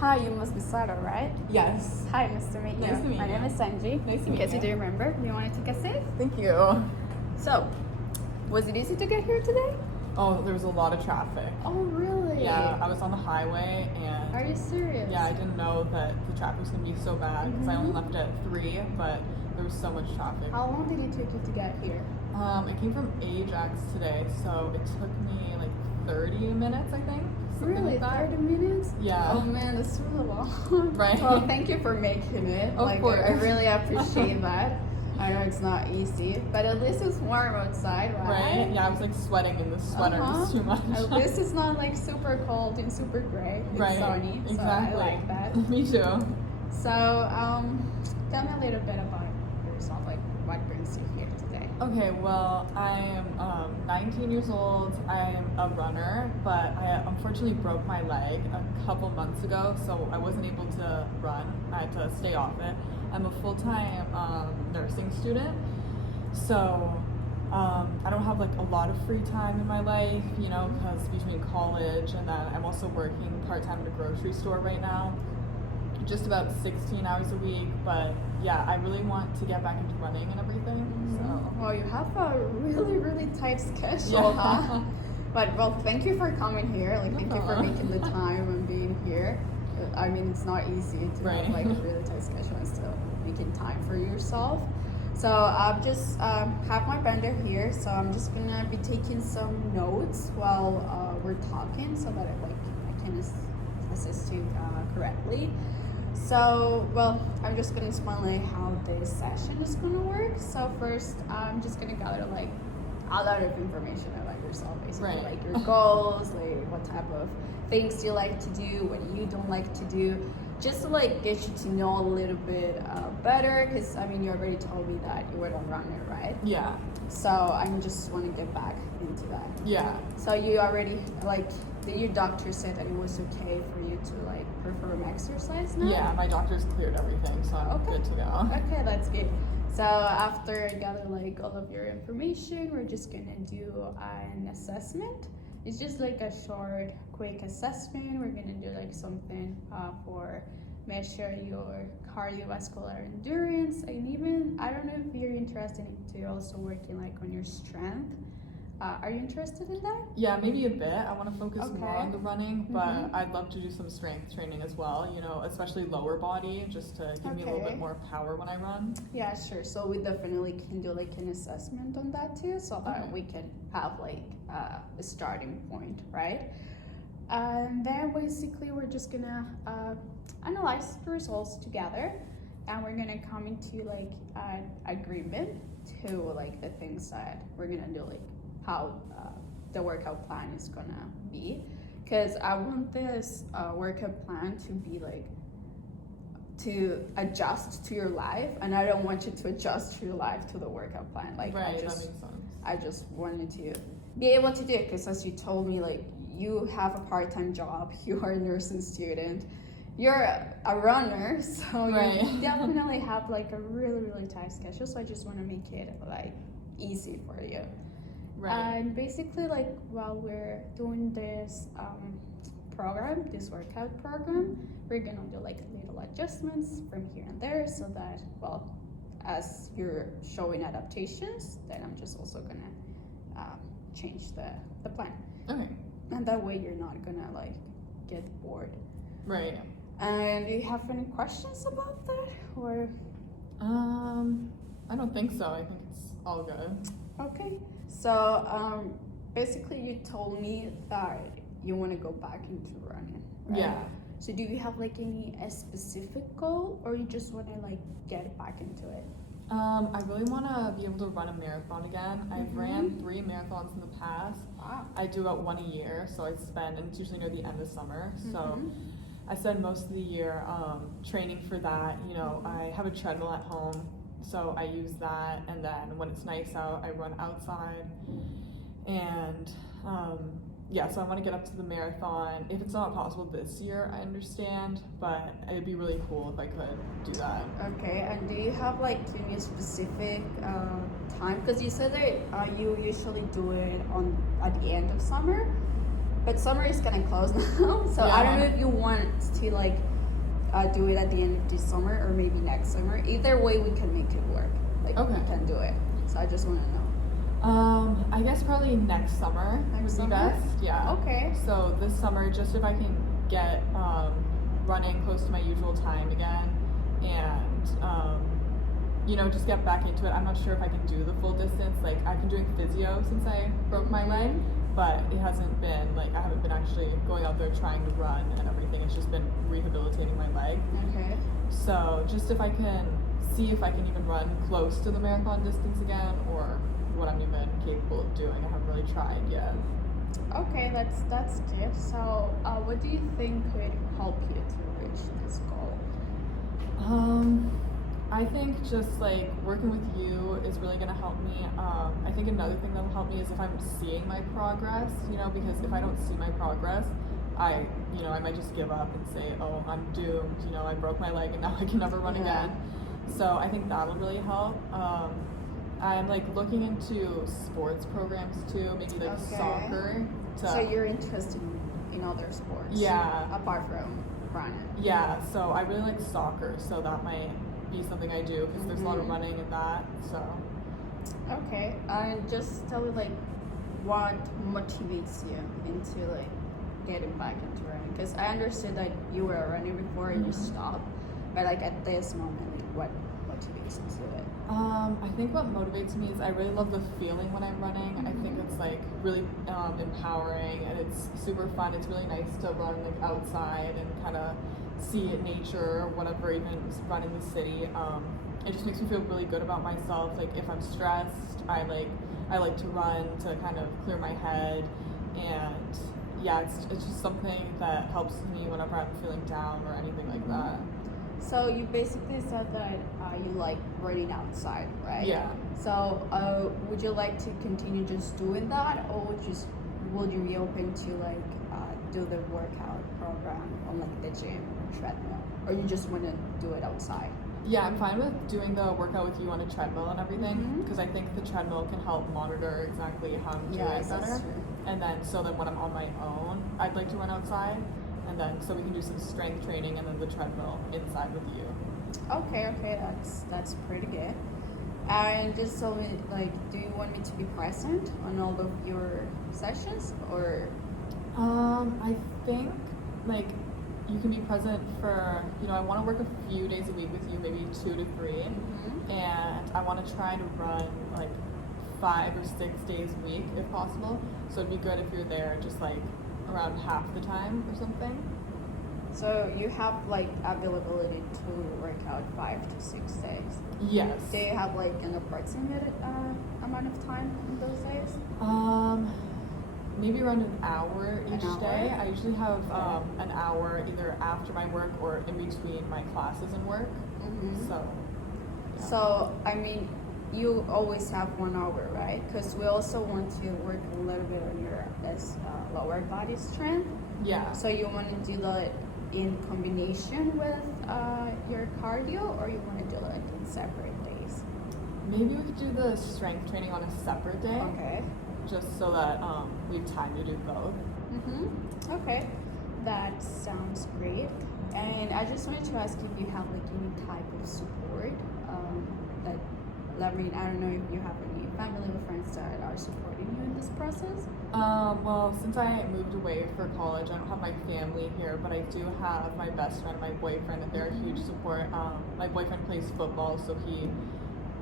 Hi, you must be Sarah, right? Yes. Hi, nice to meet you. Nice to meet My you. name is Angie. Nice to In meet case you. you do remember, you want to take a seat? Thank you. So, was it easy to get here today? Oh, there was a lot of traffic. Oh, really? Yeah, I was on the highway and Are you serious? yeah, I didn't know that the traffic was going to be so bad because I only left at 3, but there was so much traffic. How long did it take you to get here? I came from Ajax today, so it took me like 30 minutes, I think. something Really? like that. 30 minutes? Yeah. Oh man, that's really long. Right. Well, thank you for making it. Of course. I really appreciate that. I know it's not easy, but at least it's warm outside, right? Right? Yeah, I was like sweating in the sweater just too much. At least it's not like super cold and super gray. It's Right. sunny, so Exactly. I like that. Me too. So, tell me a little bit about yourself, like what brings you here today. Okay, well, I am 19 years old. I'm a runner, but I unfortunately broke my leg a couple months ago, so I wasn't able to run. I had to stay off it. I'm a full-time nursing student, so I don't have like a lot of free time in my life, you know, because between college and then I'm also working part-time at a grocery store right now, just about 16 hours a week. But yeah, I really want to get back into running and everything. So Well, you have a really, really tight schedule, huh? But well, thank you for coming here. Like, thank you for making the time and being here. I mean, it's not easy to Right. have like a really tight schedule and still making time for yourself. So I've just have my binder here. So I'm just gonna be taking some notes while we're talking, so that I can assist you correctly. So, well, I'm just gonna explain like how this session is gonna work. So first, I'm just gonna gather like a lot of information about yourself, basically, Right. like your goals, like what type of things you like to do, what you don't like to do, just to like get you to know a little bit better. Because I mean, you already told me that you were a runner, right? yeah, So I just want to get back into that. yeah. So you already like, did your doctor say that it was okay for you to like perform exercise now? Yeah, my doctor's cleared everything, so I'm Okay. good to go. Okay, that's good. So after I gather like all of your information, we're just gonna do an assessment. It's just like a short, quick assessment. We're gonna do like something for measure your cardiovascular endurance, and even I don't know if you're interested into also working like on your strength. Are you interested in that? Yeah, maybe a bit. I want to focus more Okay. on the running, but Mhm. I'd love to do some strength training as well, you know, especially lower body, just to give me a little Okay. bit more power when I run. Yeah, sure. So we definitely can do like an assessment on that too, so that Okay. we can have like a starting point, right? And then basically we're just gonna analyze the results together, and we're gonna come into like an agreement to like the things that we're gonna do, like how the workout plan is gonna be. Because I want this workout plan to be like to adjust to your life, and I don't want you to adjust your life to the workout plan. Like Right, that I makes sense. just wanted to be able to do it, because as you told me, like you have a part-time job, you are a nursing student, you're a runner, so Right. you definitely have like a really, really tight schedule. So I just want to make it like easy for you. Right. And basically, like while we're doing this program, this workout program, we're gonna do like little adjustments from here and there, so that, well, as you're showing adaptations, then I'm just also gonna change the plan, Okay. and that way you're not gonna like get bored. Right. And do you have any questions about that, or? I don't think so. I think it's all good. Okay, so basically you told me that you want to go back into running, right? Yeah. So do you have like any specific goal, or you just want to like get back into it? I really want to be able to run a marathon again. I've ran 3 marathons in the past. Wow. I do about one a year, so I spend, and it's usually near the end of summer, so Mhm. I spend most of the year training for that. You know, I have a treadmill at home, so I use that, and then when it's nice out, I run outside. And yeah, so I want to get up to the marathon. If it's not possible this year, I understand, but it'd be really cool if I could do that. Okay, and do you have like any specific time? Because you said that you usually do it at the end of summer. but summer is kind of close now, so I don't know if you want to like do it at the end of this summer or maybe next summer. Either way, we can make it work. Like we can do it. So I just want to know. I guess probably next summer would be best. Yeah. Okay. So this summer, just if I can get running close to my usual time again, and you know, just get back into it. I'm not sure if I can do the full distance. Like I've been doing physio since I broke my leg, but it hasn't been like I haven't been actually going out there trying to run and everything. It's just been rehabilitating my leg. Okay. So just if I can see if I can even run close to the marathon distance again, or what I'm even capable of doing. I haven't really tried yet. Okay, that's good. So, what do you think could help you to reach this goal? I think just like working with you is really gonna help me. I think another thing that'll help me is if I'm seeing my progress, you know, because if I don't see my progress, I might just give up and say, oh, I'm doomed, you know, I broke my leg and now I can never run again. So I think that'll really help. I'm like looking into sports programs too, maybe like soccer. So you're interested in other sports? Yeah. Apart from running? Yeah, so I really like soccer, so that might be something I do because there's a lot of running in that, so. Okay, and just tell me like what motivates you into like getting back into running? Because I understood that you were running before and you stopped, but like at this moment, like what motivates you to it? I think what motivates me is I really love the feeling when I'm running. I think it's like really empowering and it's super fun. It's really nice to run like outside and kind of see nature or whatever, even run in the city. It just makes me feel really good about myself. Like if I'm stressed, I like to run to kind of clear my head, and yeah, it's just something that helps me whenever I'm feeling down or anything like that. So you basically said that you like running outside, right? Yeah. So would you like to continue just doing that, or would you be open to like do the workout program on like the gym or treadmill, or you just want to do it outside? Yeah, I'm fine with doing the workout with you on a treadmill and everything, because I think the treadmill can help monitor exactly how I'm doing better. And then when I'm on my own, I'd like to run outside. And then so we can do some strength training and then the treadmill inside with you. Okay, that's pretty good. And just tell me, like, do you want me to be present on all of your sessions, or? I think like you can be present for, I want to work a few days a week with you, maybe 2 to 3, and I want to try to run like 5 or 6 days a week if possible. So it'd be good if you're there just like around half the time or something. So you have like availability to work out 5 to 6 days? Yes. Do you have like an approximate amount of time in those days? Maybe around an hour each day. I usually have an hour either after my work or in between my classes and work. So I mean, you always have 1 hour, right? Because we also want to work a little bit on your lower body strength. Yeah. So you want to do that in combination with your cardio, or you want to do it in separate days? Maybe we could do the strength training on a separate day. Okay. Just so that we have time to do both. Okay. That sounds great. And I just wanted to ask if you have like any type of support I don't know if you have any family or friends that are supporting you in this process? Well, since I moved away for college, I don't have my family here, but I do have my best friend and my boyfriend, and they're a huge support. My boyfriend plays football, so he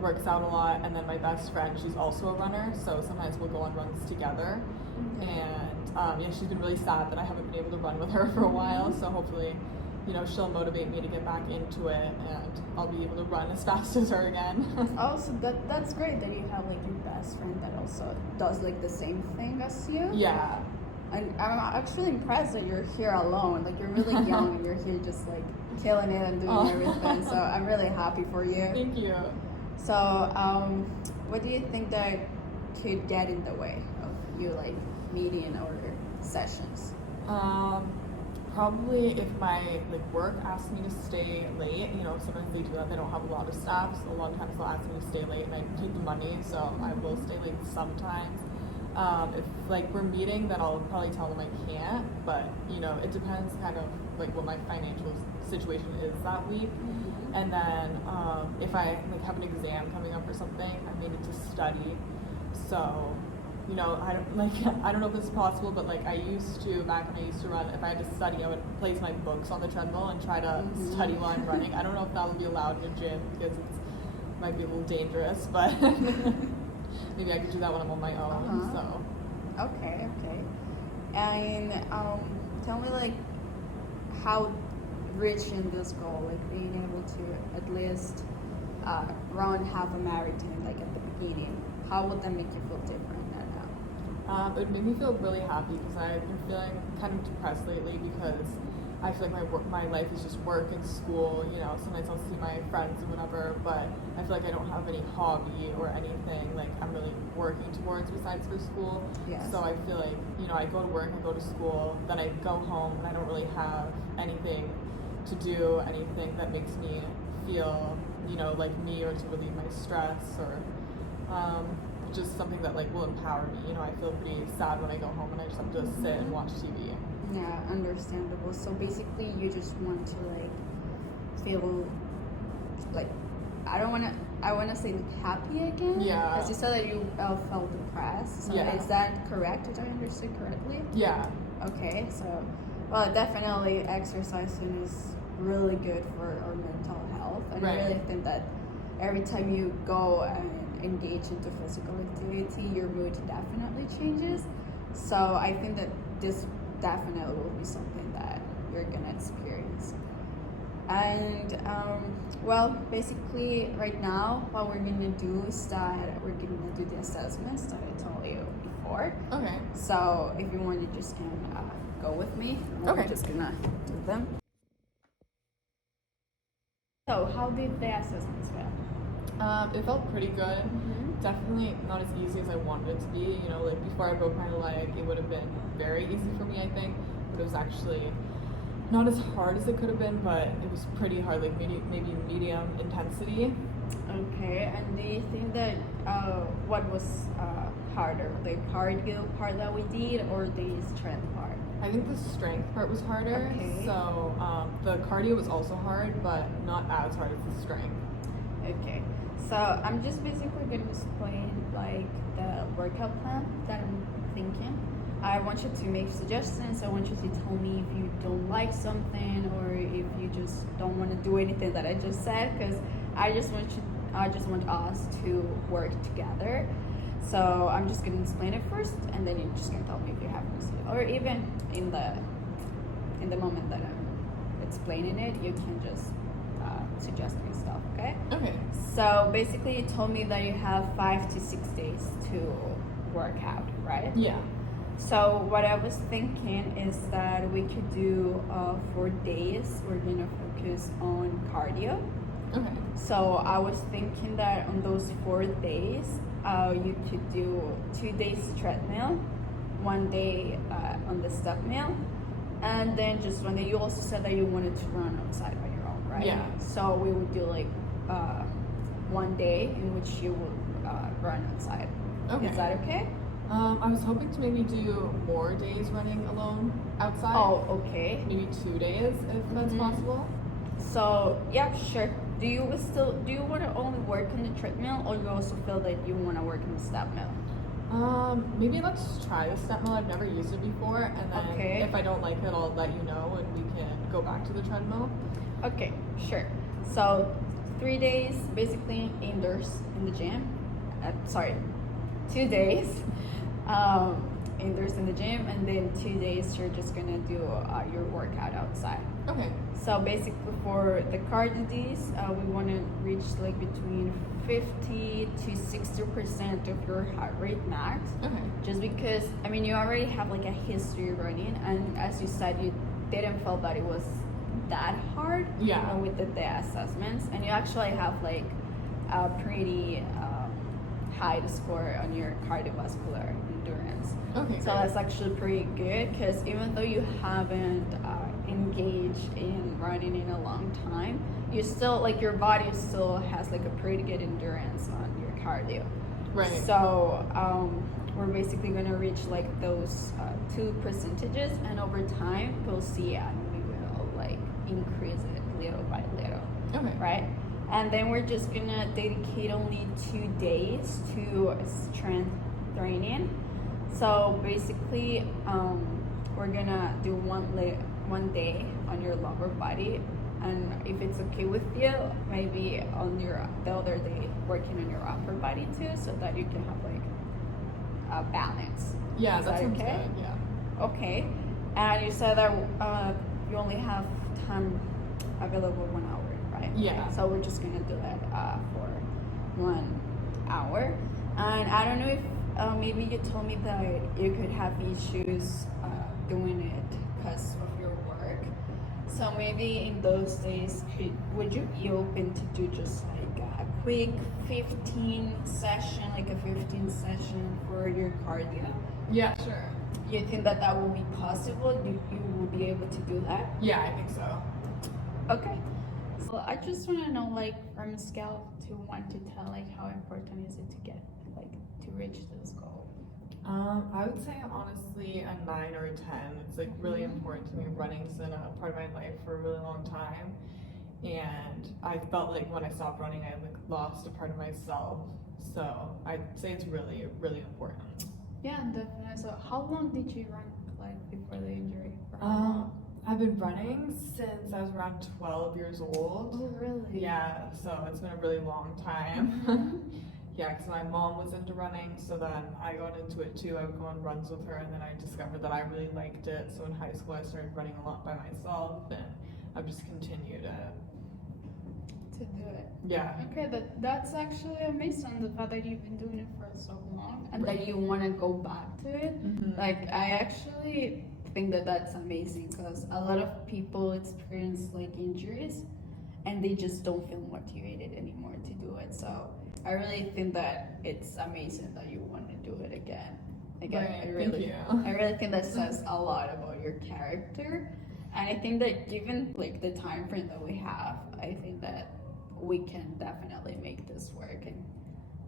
works out a lot, and then my best friend, she's also a runner, so sometimes we'll go on runs together. And she's been really sad that I haven't been able to run with her for a while, so hopefully she'll motivate me to get back into it, and I'll be able to run as fast as her again. Oh, so that's great that you have like your best friend that also does like the same thing as you. Yeah. And I'm actually impressed that you're here alone. Like you're really young and you're here just like killing it and doing everything. So I'm really happy for you. Thank you. So what do you think that could get in the way of you like meeting our sessions? Probably if my work asks me to stay late, sometimes they do that. They don't have a lot of staff, so a lot of times they'll ask me to stay late, and I take the money, so I will stay late sometimes. If like we're meeting, then I'll probably tell them I can't. But you know, it depends kind of like what my financial situation is that week. And then if I like have an exam coming up or something, I may need to study. So, you know, I don't know if this is possible, but like I used to back when I used to run, if I had to study, I would place my books on the treadmill and try to study while I'm running. I don't know if that would be allowed in a gym because it might be a little dangerous, but maybe I could do that when I'm on my own. So. Okay. And tell me like how reaching this goal, like being able to at least run half a marathon, like at the beginning, how would that make you feel different now? It made me feel really happy because I've been feeling kind of depressed lately because I feel like my life is just work and school. You know, sometimes I'll see my friends and whatever, but I feel like I don't have any hobby or anything like I'm really working towards besides for school. Yes. So I feel like, you know, I go to work, I go to school, then I go home and I don't really have anything to do, anything that makes me feel, you know, like me or to relieve my stress or just something that like will empower me. You know, I feel pretty sad when I go home and I just have to sit and watch TV. Yeah, understandable. So basically you just want to like feel like I want to say happy again. Yeah. Because you said that you felt depressed. So Yeah. Is that correct? Did I understand correctly? Yeah. Okay, so well, definitely exercising is really good for our mental health, and Right. I really think that every time you go and engage into physical activity, your mood definitely changes. So I think that this definitely will be something that you're gonna experience. And well, basically right now what we're gonna do is that we're gonna do the assessments that I told you before. Okay. So if you want, you just can go with me. Okay. We're just gonna do them. So how did the assessments feel? It felt pretty good. Definitely not as easy as I wanted it to be. You know, like before I broke my leg, it would have been very easy for me, I think. But it was actually not as hard as it could have been, but it was pretty hard, like maybe medium intensity. Okay, and do you think that what was harder, the cardio part that we did or the strength part? I think the strength part was harder. Okay. So the cardio was also hard, but not as hard as the strength. Okay, so I'm just basically going to explain like the workout plan that I'm thinking. I want you to make suggestions. I want you to tell me if you don't like something or if you just don't want to do anything that I just said, because I just want us to work together. So I'm just gonna explain it first, and then you're just gonna tell me if you have any, or even in the moment that I'm explaining it, you can just suggest me stuff. Okay. Okay. So basically, you told me that you have 5 to 6 days to work out, right? Yeah. So what I was thinking is that we could do 4 days. We're gonna focus on cardio. Okay. So I was thinking that on those 4 days, you could do 2 days treadmill, 1 day on the step mill, and then just 1 day. You also said that you wanted to run outside by your own, right? Yeah. So we would do like 1 day in which you would run outside. Okay. Is that okay? I was hoping to maybe do more days running alone outside. Oh, okay. Maybe 2 days if that's possible. So yeah, sure. Do you want to only work on the treadmill, or you also feel that you want to work on the step mill? Maybe let's try the step mill. I've never used it before, and then Okay. if I don't like it, I'll let you know, and we can go back to the treadmill. Okay, sure. So 3 days basically indoors in the gym. 2 days indoors in the gym, and then 2 days you're just gonna do your workout outside. Okay. So basically for the cardio days, we want to reach like between 50 to 60% of your heart rate max. Okay. Just because, I mean, you already have like a history running, and as you said, you didn't feel that it was that hard. Yeah. You know, with the assessments, and you actually have like a pretty high score on your cardiovascular endurance. Okay. So that's actually pretty good, because even though you haven't engaged in running in a long time, you still like your body still has like a pretty good endurance on your cardio. Right. So we're basically gonna reach like those two percentages, and over time we'll see, and we will like increase it little by little. Okay. Right? And then we're just gonna dedicate only 2 days to strength training. So basically, we're gonna do one day on your lower body, and if it's okay with you, maybe on the other day working on your upper body too, so that you can have like a balance. Yeah, Is that sounds okay? good. Yeah. Okay. And you said that you only have time available 1 hour, right? Yeah. So we're just gonna do that for 1 hour. And I don't know if maybe you told me that you could have issues doing it because of your work. So maybe in those days, would you be open to do just like a quick 15 session, like a 15 session for your cardio? Yeah, sure. You think that that will be possible? You will be able to do that? Yeah, I think so. Okay. So I just want to know, like, from a scale to 1 to 10, like, how important is it to get, like, to reach this goal? I would say honestly a 9 or a 10. It's like really important to me. Running's been a part of my life for a really long time, and I felt like when I stopped running, I like lost a part of myself. So I'd say it's really, really important. Yeah, definitely. So how long did you run, like, before the injury? I've been running since I was around 12 years old. Oh, really? Yeah, so it's been a really long time. Yeah, because my mom was into running, so then I got into it too. I would go on runs with her, and then I discovered that I really liked it. So in high school, I started running a lot by myself, and I've just continued To do it. Yeah. Okay, that's actually amazing, the fact that you've been doing it for so long and that you want to go back to it. Mm-hmm. Like, I actually think that that's amazing because a lot of people experience like injuries and they just don't feel motivated anymore to do it. So I really think that it's amazing that you want to do it again. Like, Right, I really, thank you. I really think that says a lot about your character. And I think that given like the time frame that we have, I think that we can definitely make this work, and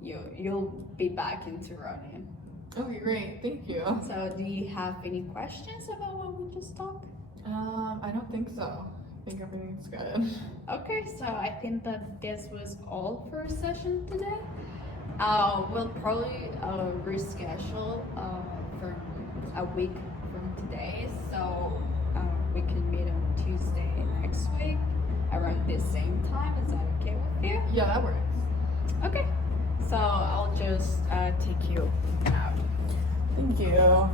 you'll be back into running. Okay, great. Thank you. So do you have any questions about what we just talked? I don't think so. I think everything's good. Okay, so I think that this was all for our session today. We'll probably reschedule for a week from today, so we can meet on Tuesday next week around the same time. Is that okay with you? Yeah, that works. Okay, so I'll just take you out. Thank you.